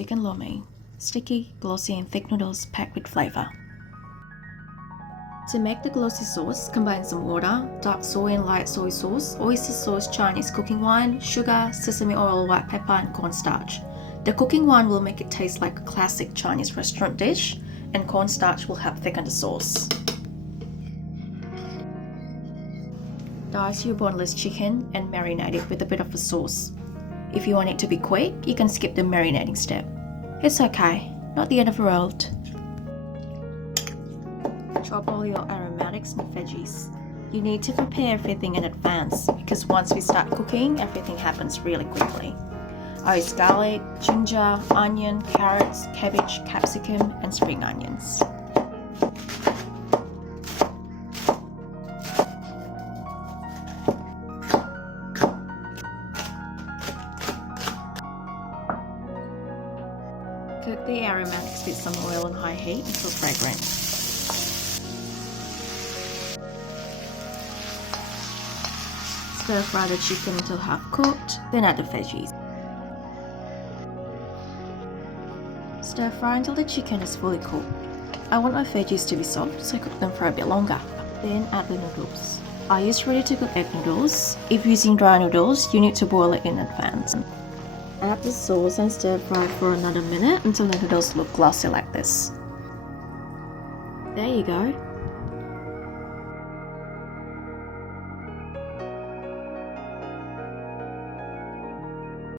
chicken lo mein. Sticky, glossy and thick noodles packed with flavour. To make the glossy sauce, combine some water, dark soy and light soy sauce, oyster sauce, Chinese cooking wine, sugar, sesame oil, white pepper and cornstarch. The cooking wine will make it taste like a classic Chinese restaurant dish, and cornstarch will help thicken the sauce. Dice your boneless chicken and marinate it with a bit of the sauce. If you want it to be quick, you can skip the marinating step. It's okay, not the end of the world. Chop all your aromatics and veggies. You need to prepare everything in advance because once we start cooking, everything happens really quickly. I use garlic, ginger, onion, carrots, cabbage, capsicum and spring onions. Cook the aromatics with some oil on high heat until fragrant. Stir fry the chicken until half cooked, then add the veggies. Stir fry until the chicken is fully cooked. I want my veggies to be soft, so I cook them for a bit longer. Then add the noodles. I use ready to cook egg noodles. If using dry noodles, you need to boil it in advance. Add the sauce and stir fry for another minute until the noodles look glossy like this. There you go.